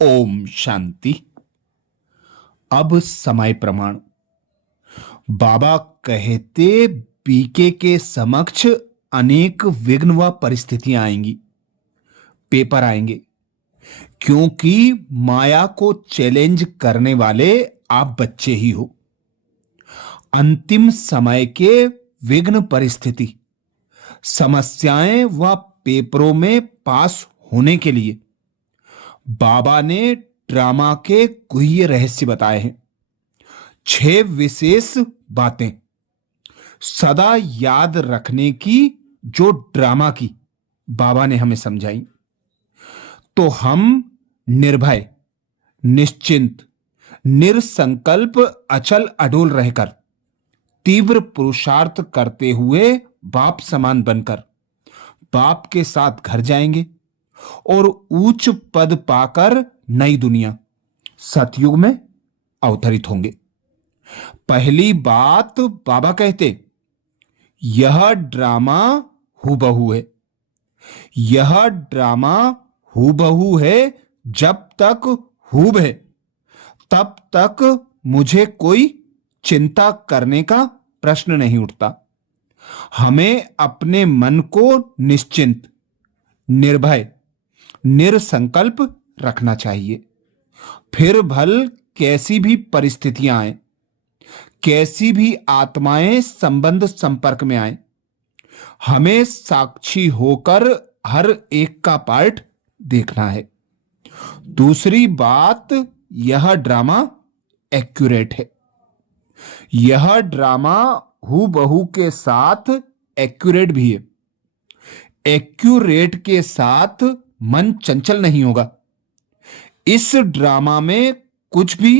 ओम शांति। अब समय प्रमाण। बाबा कहते बीके के समक्ष अनेक विघ्न व परिस्थितियां आएंगी, पेपर आएंगे, क्योंकि माया को चैलेंज करने वाले आप बच्चे ही हो। अंतिम समय के विघ्न परिस्थिति, समस्याएं व पेपरों में पास होने के लिए बाबा ने ड्रामा के गुह्य रहस्य बताए हैं। 6 विशेष बातें सदा याद रखने की जो ड्रामा की बाबा ने हमें समझाई, तो हम निर्भय, निश्चिंत, निरसंकल्प, अचल अडोल रहकर, तीव्र पुरुषार्थ करते हुए बाप समान बनकर बाप के साथ घर जाएंगे और उच्च पद पाकर नई दुनिया सतयुग में अवतरित होंगे। पहली बात बाबा कहते, यह ड्रामा हूबहू है। यह ड्रामा हूबहू है। जब तक हूब है तब तक मुझे कोई चिंता करने का प्रश्न नहीं उठता। हमें अपने मन को निश्चिंत, निर्भय, निरसंकल्प रखना चाहिए। फिर भल कैसी भी परिस्थितियां आए, कैसी भी आत्माएं संबंध संपर्क में आए, हमें साक्षी होकर हर एक का पार्ट देखना है। दूसरी बात, यह ड्रामा एक्यूरेट है। यह ड्रामा हूबहू के साथ एक्यूरेट भी है। एक्यूरेट के साथ मन चंचल नहीं होगा। इस ड्रामा में कुछ भी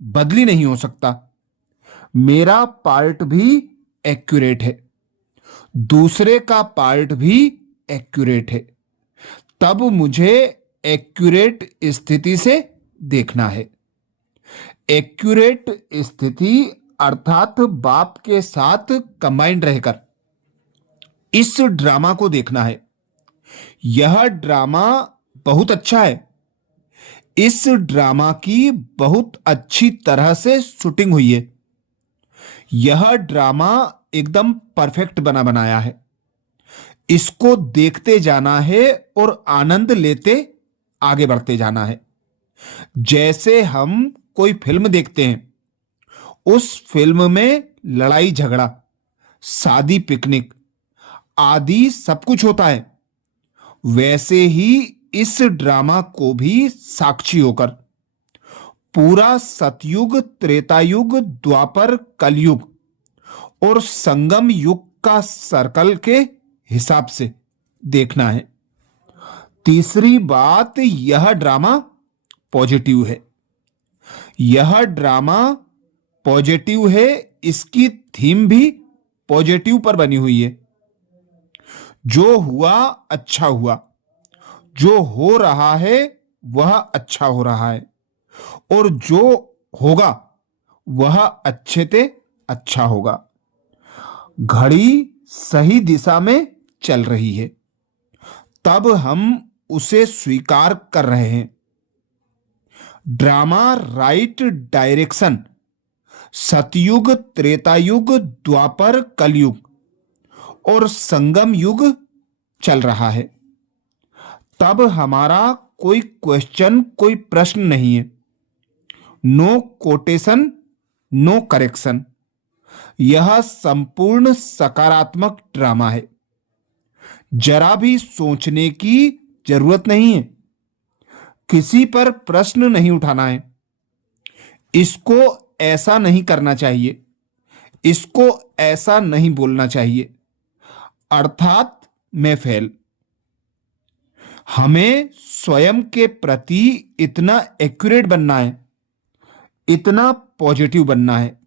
बदली नहीं हो सकता। मेरा पार्ट भी एक्यूरेट है, दूसरे का पार्ट भी एक्यूरेट है। तब मुझे एक्यूरेट स्थिति से देखना है। एक्यूरेट स्थिति अर्थात बाप के साथ कंबाइंड रहकर इस ड्रामा को देखना है। यह ड्रामा बहुत अच्छा है। इस ड्रामा की बहुत अच्छी तरह से शूटिंग हुई है। यह ड्रामा एकदम परफेक्ट बना बनाया है। इसको देखते जाना है और आनंद लेते आगे बढ़ते जाना है। जैसे हम कोई फिल्म देखते हैं, उस फिल्म में लड़ाई झगड़ा, शादी, पिकनिक आदि सब कुछ होता है, वैसे ही इस ड्रामा को भी साक्षी होकर पूरा सतयुग, त्रेतायुग, द्वापर, कलयुग और संगम युग का सर्कल के हिसाब से देखना है। तीसरी बात, यह ड्रामा पॉजिटिव है। यह ड्रामा पॉजिटिव है। इसकी थीम भी पॉजिटिव पर बनी हुई है। जो हुआ अच्छा हुआ, जो हो रहा है वह अच्छा हो रहा है, और जो होगा वह अच्छे से अच्छा होगा। घड़ी सही दिशा में चल रही है, तब हम उसे स्वीकार कर रहे हैं। ड्रामा राइट डायरेक्शन, सतयुग, त्रेतायुग, द्वापर, कलयुग और संगम युग चल रहा है। तब हमारा कोई क्वेश्चन, कोई प्रश्न नहीं है। No quotation, no correction. यह संपूर्ण सकारात्मक ड्रामा है। जरा भी सोचने की जरूरत नहीं है। किसी पर प्रश्न नहीं उठाना है। इसको ऐसा नहीं करना चाहिए, इसको ऐसा नहीं बोलना चाहिए, अर्थात मैं फेल। हमें स्वयं के प्रति इतना एक्यूरेट बनना है, इतना पॉजिटिव बनना है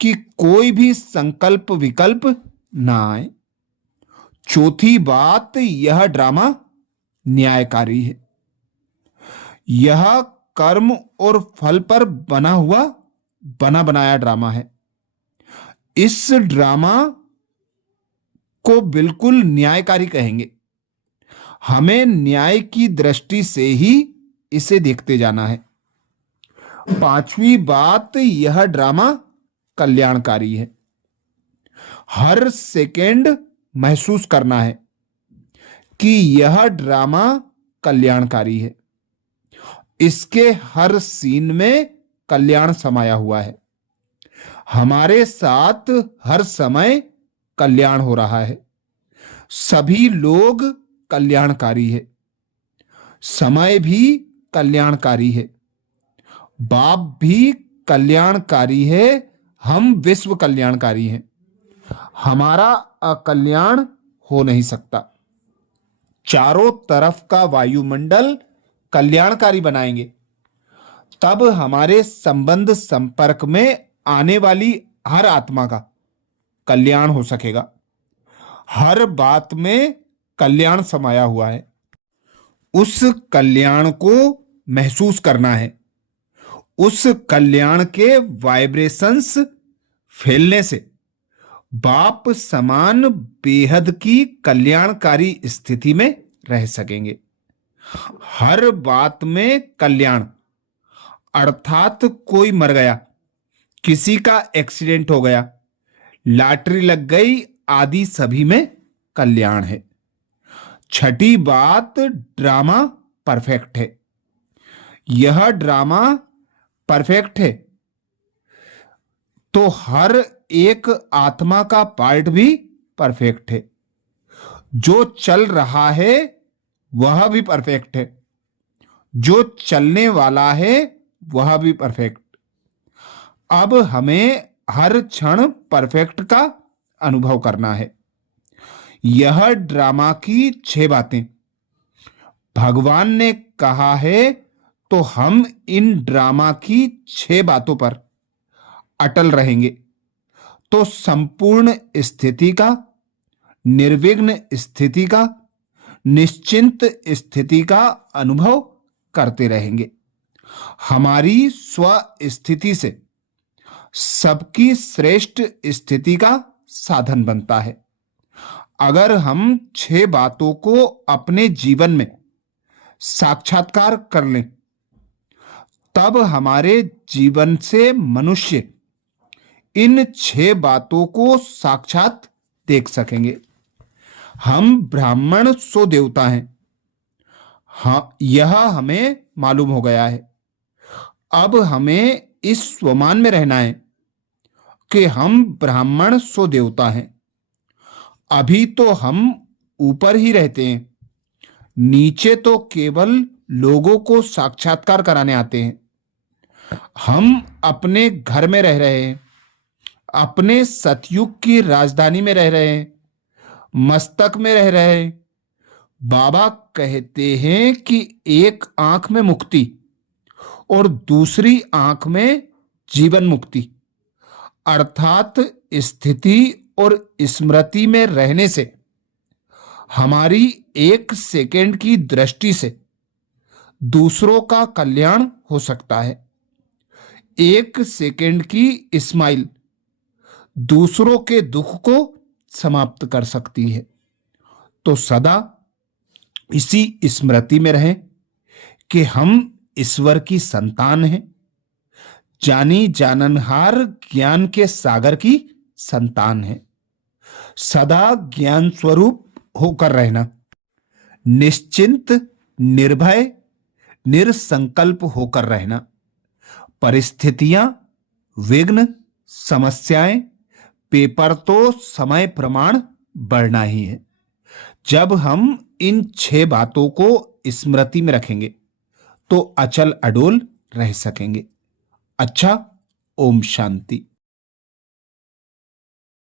कि कोई भी संकल्प विकल्प ना आए। चौथी बात, यह ड्रामा न्यायकारी है। यह कर्म और फल पर बना हुआ, बना बनाया ड्रामा है। इस ड्रामा को बिल्कुल न्यायकारी कहेंगे। हमें न्याय की दृष्टि से ही इसे देखते जाना है। पांचवी बात, यह ड्रामा कल्याणकारी है। हर सेकेंड महसूस करना है कि यह ड्रामा कल्याणकारी है। इसके हर सीन में कल्याण समाया हुआ है। हमारे साथ हर समय कल्याण हो रहा है। सभी लोग कल्याणकारी है। समय भी कल्याणकारी है। बाप भी कल्याणकारी है। हम विश्व कल्याणकारी हैं। हमारा अकल्याण हो नहीं सकता। चारों तरफ का वायुमंडल कल्याणकारी बनाएंगे, तब हमारे संबंध संपर्क में आने वाली हर आत्मा का कल्याण हो सकेगा। हर बात में कल्याण समाया हुआ है। उस कल्याण को महसूस करना है। उस कल्याण के वाइब्रेशंस फैलने से बाप समान बेहद की कल्याणकारी स्थिति में रह सकेंगे। हर बात में कल्याण, अर्थात कोई मर गया, किसी का एक्सीडेंट हो गया, लॉटरी लग गई आदि सभी में कल्याण है। छठी बात, ड्रामा परफेक्ट है। यह ड्रामा परफेक्ट है तो हर एक आत्मा का पार्ट भी परफेक्ट है। जो चल रहा है वह भी परफेक्ट है। जो चलने वाला है वह भी परफेक्ट। अब हमें हर क्षण परफेक्ट का अनुभव करना है। यह ड्रामा की 6 बातें भगवान ने कहा है, तो हम इन ड्रामा की 6 बातों पर अटल रहेंगे तो संपूर्ण स्थिति का, निर्विघ्न स्थिति का, निश्चिंत स्थिति का अनुभव करते रहेंगे। हमारी स्व स्थिति से सबकी श्रेष्ठ स्थिति का साधन बनता है। अगर हम 6 बातों को अपने जीवन में साक्षात्कार कर लें, तब हमारे जीवन से मनुष्य इन 6 बातों को साक्षात देख सकेंगे। हम ब्राह्मण सो देवता हैं। हाँ, यह हमें मालूम हो गया है। अब हमें इस स्वमान में रहना है कि हम ब्राह्मण सो देवता हैं। अभी तो हम ऊपर ही रहते हैं, नीचे तो केवल लोगों को साक्षात्कार कराने आते हैं। हम अपने घर में रह रहे हैं, अपने सतयुग की राजधानी में रह रहे हैं, मस्तक में रह रहे हैं। बाबा कहते हैं कि एक आंख में मुक्ति और दूसरी आंख में जीवन मुक्ति, अर्थात स्थिति और स्मृति में रहने से हमारी 1 सेकेंड की दृष्टि से दूसरों का कल्याण हो सकता है। 1 सेकेंड की स्माइल दूसरों के दुख को समाप्त कर सकती है। तो सदा इसी स्मृति में रहें कि हम ईश्वर की संतान हैं, जानी जाननहार ज्ञान के सागर की संतान है। सदा ज्ञान स्वरूप होकर रहना, निश्चिंत, निर्भय, निरसंकल्प होकर रहना। परिस्थितियां, विघ्न, समस्याएं, पेपर तो समय प्रमाण बढ़ना ही है। जब हम इन 6 बातों को स्मृति में रखेंगे तो अचल अडोल रह सकेंगे। अच्छा, ओम शांति।